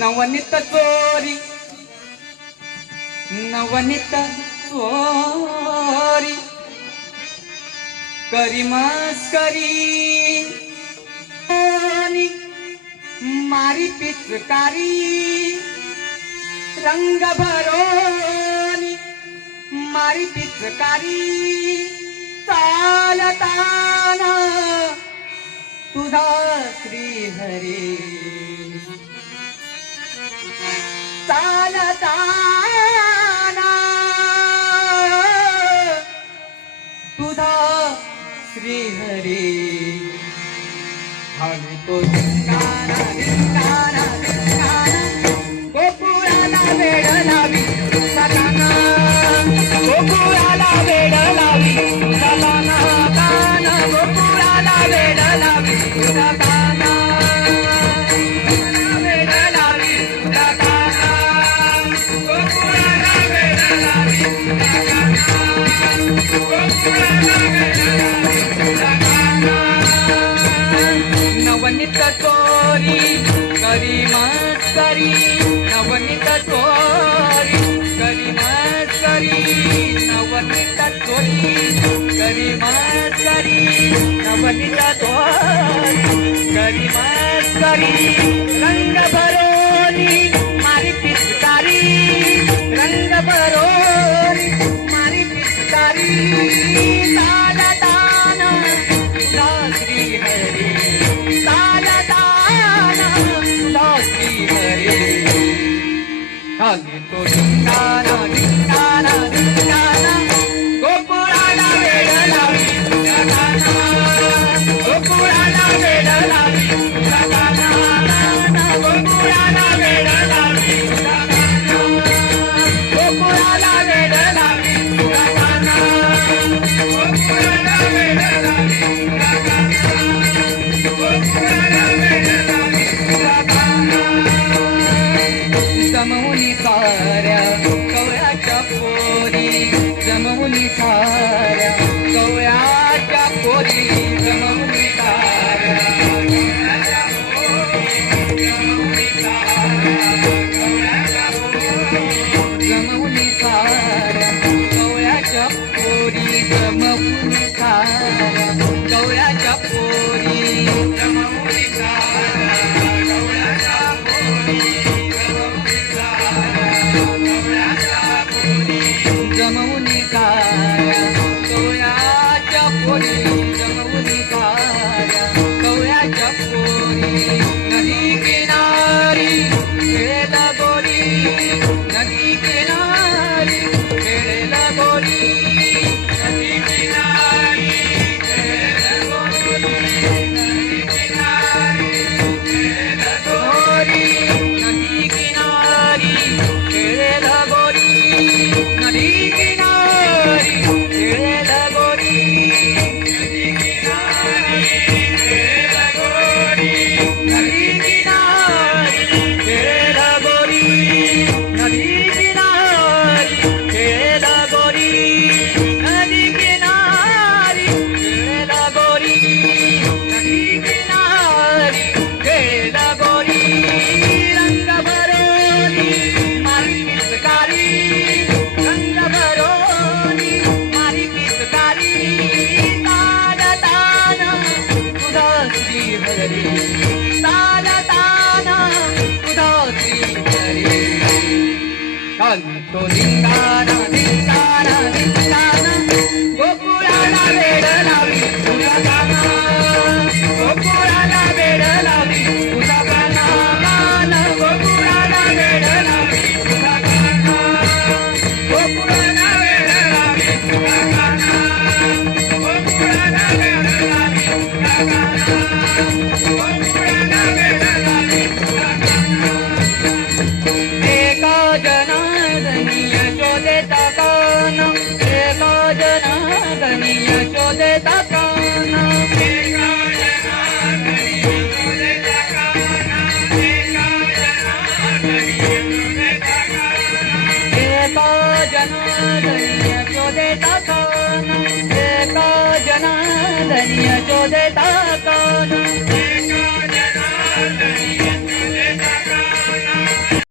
नवनीत चोरी नवनित चोरी करी मस्करी मारी पिचकारी रंग भरोनी मारी पिचकारी चालताना तुझा श्रीहरी. चालताना तुझा श्रीहरी. घालतो गोपुराला वेळ लावी सलाना. गोपुराला वेळ लावी सलाना गोपुराला वेळ लावी सलाना. नवनीता तोरी करी मत करी नवनीता तोरी करी मत करी नवनीता तोरी करी. Hare Hare. Hare Krishna, Krishna, Krishna. agora అంతు దిందారా దిందారా దిందారా. নিয়ে চলে তাকা